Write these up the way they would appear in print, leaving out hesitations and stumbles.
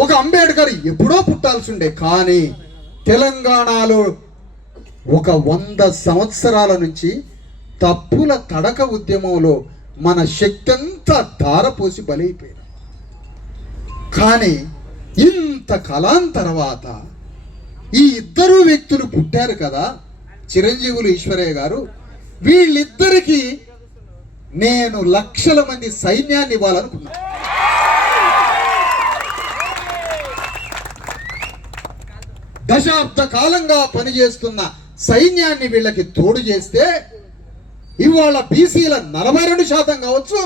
ఒక అంబేద్కర్ ఎప్పుడో పుట్టాల్సి ఉండే, కానీ తెలంగాణలో ఒక 100 సంవత్సరాల నుంచి తప్పుల తడక ఉద్యమంలో మన శక్తి అంతా ధారపోసి బలైపోయారు. కానీ ఇంత కాలం తర్వాత ఈ ఇద్దరు వ్యక్తులు పుట్టారు కదా, చిరంజీవులు ఈశ్వరయ్య గారు. వీళ్ళిద్దరికి నేను లక్షల మంది సైన్యాన్ని ఇవ్వాలనుకున్నా. దశాబ్ద కాలంగా పనిచేస్తున్న సైన్యాన్ని వీళ్ళకి తోడు చేస్తే ఇవాళ బీసీల 42% కావచ్చు,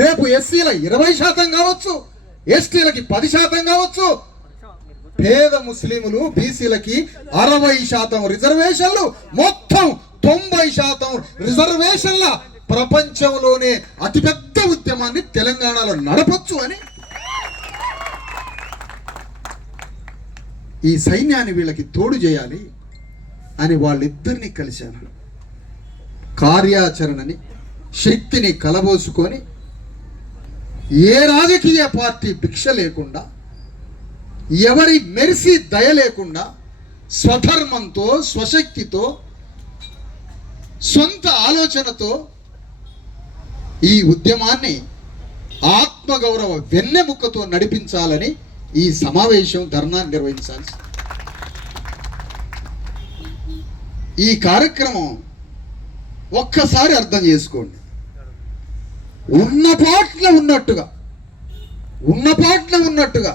రేపు ఎస్సీల 20% కావచ్చు, ఎస్టీలకి 10% కావచ్చు, పేద ముస్లింలు బీసీలకి 60% రిజర్వేషన్లు, మొత్తం 90% రిజర్వేషన్ల ప్రపంచంలోనే అతిపెద్ద ఉద్యమాన్ని తెలంగాణలో నడపొచ్చు అని ఈ సైన్యాన్ని వీళ్ళకి తోడు చేయాలి అని వాళ్ళిద్దరిని కలిశాను. కార్యాచరణని శక్తిని కలబోసుకొని ఏ రాజకీయ పార్టీ భిక్ష లేకుండా, ఎవరి మెరిసి దయ లేకుండా, స్వధర్మంతో, స్వశక్తితో, సొంత ఆలోచనతో ఈ ఉద్యమాన్ని ఆత్మగౌరవ వెన్నెముకతో నడిపించాలని ఈ సమావేశం ధర్నా నిర్వహించాల్సి. ఈ కార్యక్రమం ఒక్కసారి అర్థం చేసుకోండి. ఉన్న పాటలో ఉన్నట్టుగా